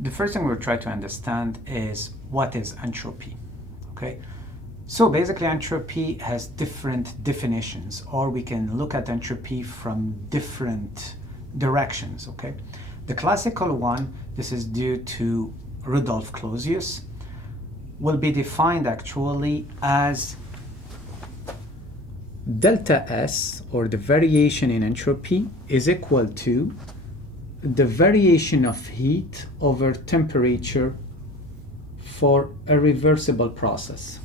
The first thing we'll try to understand is what is entropy, okay? So basically entropy has different definitions, or we can look at entropy from different directions, okay? The classical one, this is due to Rudolf Clausius, will be defined actually as delta S, or the variation in entropy, is equal to the variation of heat over temperature for a reversible process.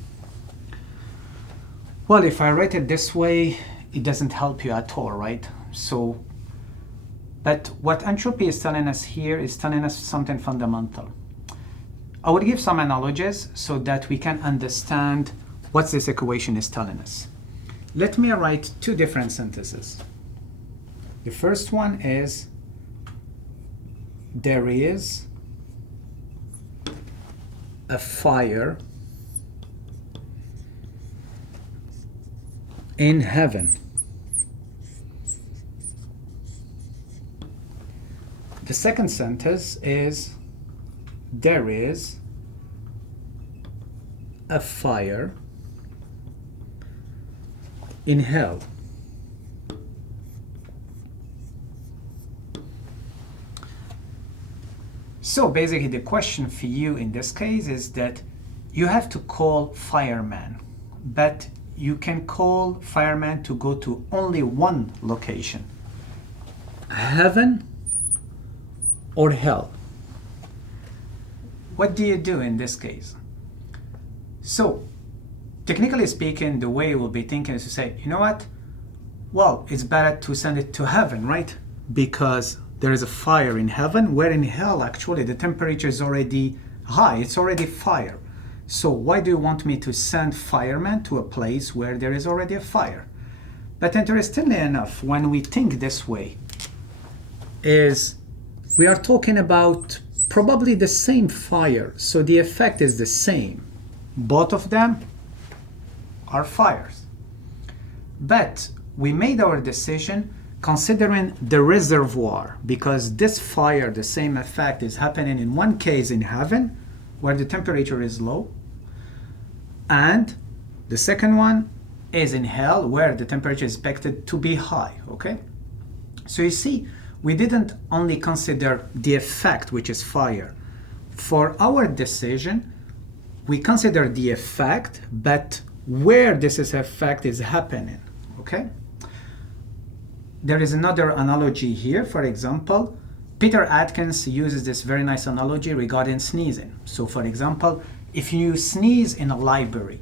Well, if I write it this way, it doesn't help you at all, right? But what entropy is telling us here is telling us something fundamental. I will give some analogies so that we can understand what this equation is telling us. Let me write two different sentences. The first one is, there is a fire in heaven. The second sentence is, there is a fire in hell. So basically the question for you in this case is that you have to call fireman, but you can call fireman to go to only one location, heaven or hell. What do you do in this case? So technically speaking, the way we'll be thinking is to say, you know what? Well, it's better to send it to heaven, right? Because there is a fire in heaven, where in hell, actually, the temperature is already high. It's already fire. So why do you want me to send firemen to a place where there is already a fire? But interestingly enough, when we think this way, is we are talking about probably the same fire. So the effect is the same. Both of them are fires. But we made our decision considering the reservoir, because this fire, the same effect is happening in one case in heaven, where the temperature is low, and the second one is in hell, where the temperature is expected to be high, okay? So you see, we didn't only consider the effect, which is fire. For our decision, we consider the effect, but where this effect is happening, okay? There is another analogy here. For example, Peter Atkins uses this very nice analogy regarding sneezing. So for example, if you sneeze in a library,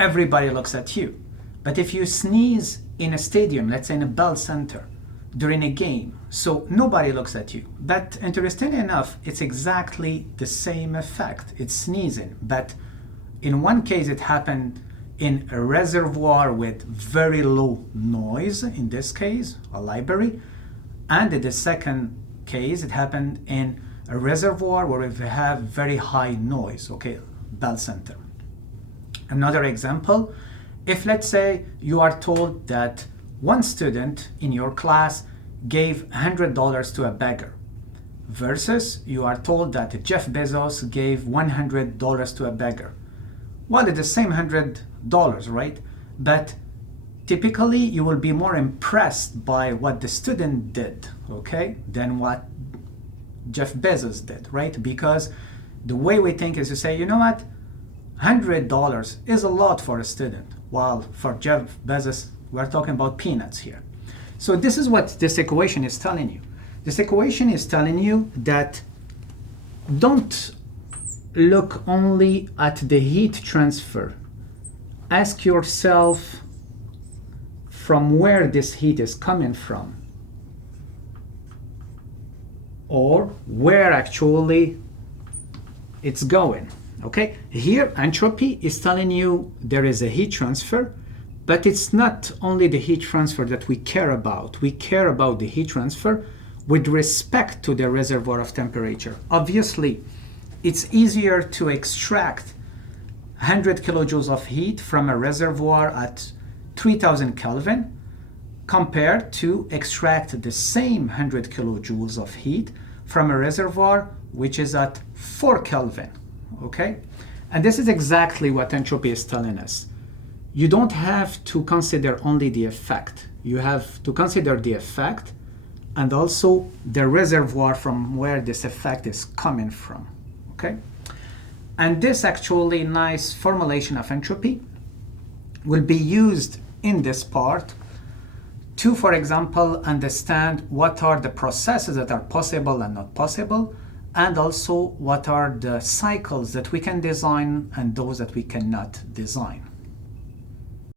everybody looks at you. But if you sneeze in a stadium, let's say in a Bell Center, during a game, so nobody looks at you. But interestingly enough, it's exactly the same effect. It's sneezing, but in one case it happened in a reservoir with very low noise, in this case, a library, and in the second case, it happened in a reservoir where we have very high noise, okay, Bell Center. Another example, if let's say you are told that one student in your class gave $100 to a beggar, versus you are told that Jeff Bezos gave $100 to a beggar. Well, it's the same $100, right? But typically you will be more impressed by what the student did, okay, than what Jeff Bezos did, right? Because the way we think is to say, you know what, $100 is a lot for a student, while for Jeff Bezos, we're talking about peanuts here. So this is what this equation is telling you. This equation is telling you that don't look only at the heat transfer. Ask yourself from where this heat is coming from, or where actually it's going, okay? Here, entropy is telling you there is a heat transfer, but it's not only the heat transfer that we care about. We care about the heat transfer with respect to the reservoir of temperature. Obviously, it's easier to extract 100 kilojoules of heat from a reservoir at 3000 Kelvin compared to extract the same 100 kilojoules of heat from a reservoir which is at 4 Kelvin, okay? And this is exactly what entropy is telling us. You don't have to consider only the effect. You have to consider the effect and also the reservoir from where this effect is coming from, okay? And this actually nice formulation of entropy will be used in this part to, for example, understand what are the processes that are possible and not possible, and also what are the cycles that we can design and those that we cannot design.